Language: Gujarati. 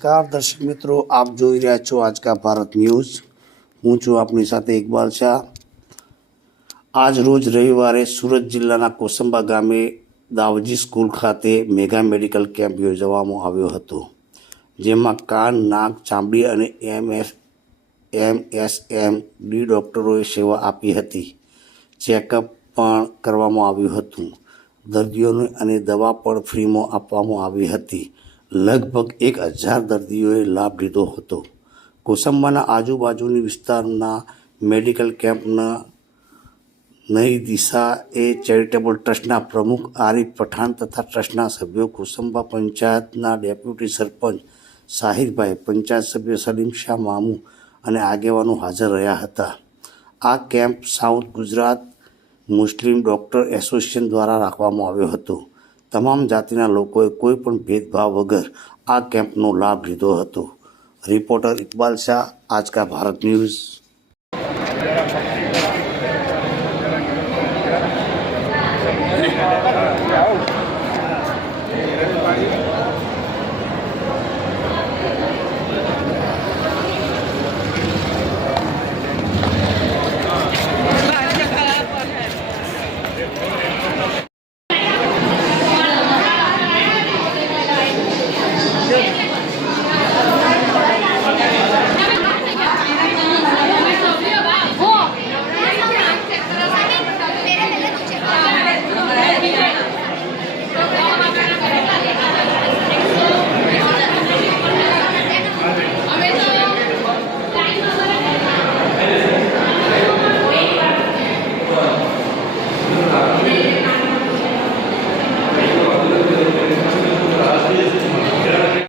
નમસ્કાર દર્શક મિત્રો, આપ જોઈ રહ્યા છો આજકા ભારત ન્યૂઝ। હું છું આપની સાથે ઇકબાલ શાહ। આજ રોજ રવિવારે સુરત જિલ્લાના કોસંબા ગામે દાવજી સ્કૂલ ખાતે મેગા મેડિકલ કેમ્પ યોજવામાં આવ્યો હતો, જેમાં કાન, નાક, ચામડી અને MSMD ડૉક્ટરોએ સેવા આપી હતી। ચેકઅપ પણ કરવામાં આવ્યું હતું। દર્દીઓને અને દવા પણ ફ્રીમાં આપવામાં આવી હતી। લગભગ 1000 દર્દીઓએ લાભ લીધો હતો। કોસંબાના આજુબાજુની વિસ્તારના મેડિકલ કેમ્પના નઈ દિશા ચેરિટેબલ ટ્રસ્ટના પ્રમુખ આરિફ પઠાણ તથા ટ્રસ્ટના સભ્યો, કોસંબા પંચાયતના ડેપ્યુટી સરપંચ શાહિદભાઈ, પંચાયત સભ્ય સલીમ શાહ મામુ અને આગેવાનો હાજર રહ્યા હતા। આ કેમ્પ સાઉથ ગુજરાત મુસ્લિમ ડૉક્ટર એસોસિએશન દ્વારા રાખવામાં આવ્યો હતો। તમામ જાતિના લોકોએ કોઈ પણ ભેદભાવ વગર આ કેમ્પનો લાભ લીધો હતો। Reporter Iqbal Shah, Aajka Bharat news.